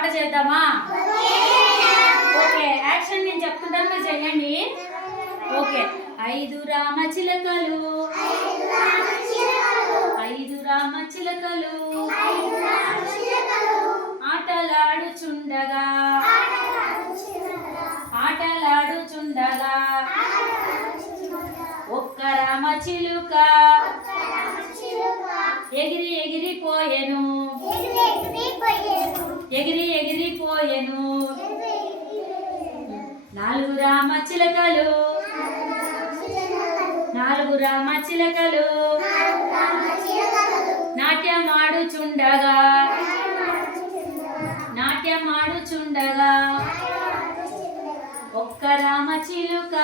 పాట చేద్దామా? Okay, action నేను చెప్తుంటాను, మీరు చేయండి. ఓకే. 5 రామచిలకలు, 5 రామచిలకలు ఆటలాడుచుండగా, ఆటలాడుచుండగా ఒక్క రామచిలుక ఎగిరి ఎగిరిపోయెను, ఎగిరి ఎగిరిపోయెను. 4 రామచిలకలు, 4 రామచిలకలు నాట్యమాడుచుండగా, నాట్యమాడుచుండగా ఒక్క రామచిలుక,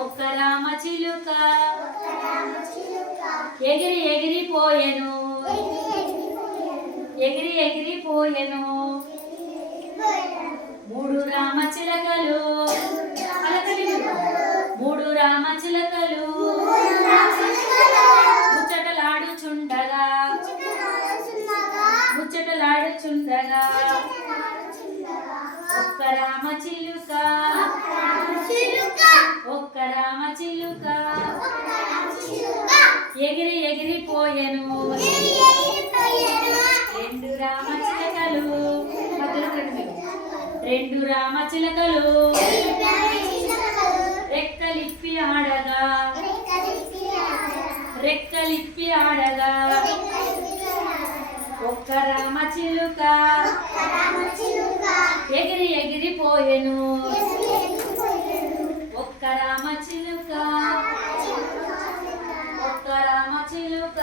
ఒక్క రామచిలుక ఎగిరి ఎగిరిపోయెను, ఎగిరి ఎగిరిపోయెను. 3 రామచిలకలు, 3 రామచిలకలు ముచ్చటలాడుచుండగా, ముచ్చటలాడుచుండగా ఒక్క రామచిలుక, ఒక్క రామచిలుక ఎగిరి ఎగిరిపోయెను. 2 రామచిలకలు, 2 రామచిలకలు రెక్కలిప్పి ఆడగా, రెక్కలిప్పి ఆడగా ఒక్క రామచిలుక ఎగిరి ఎగిరిపోయెను, ఒక్క రామచిలుక, ఒక్క రామచిలుక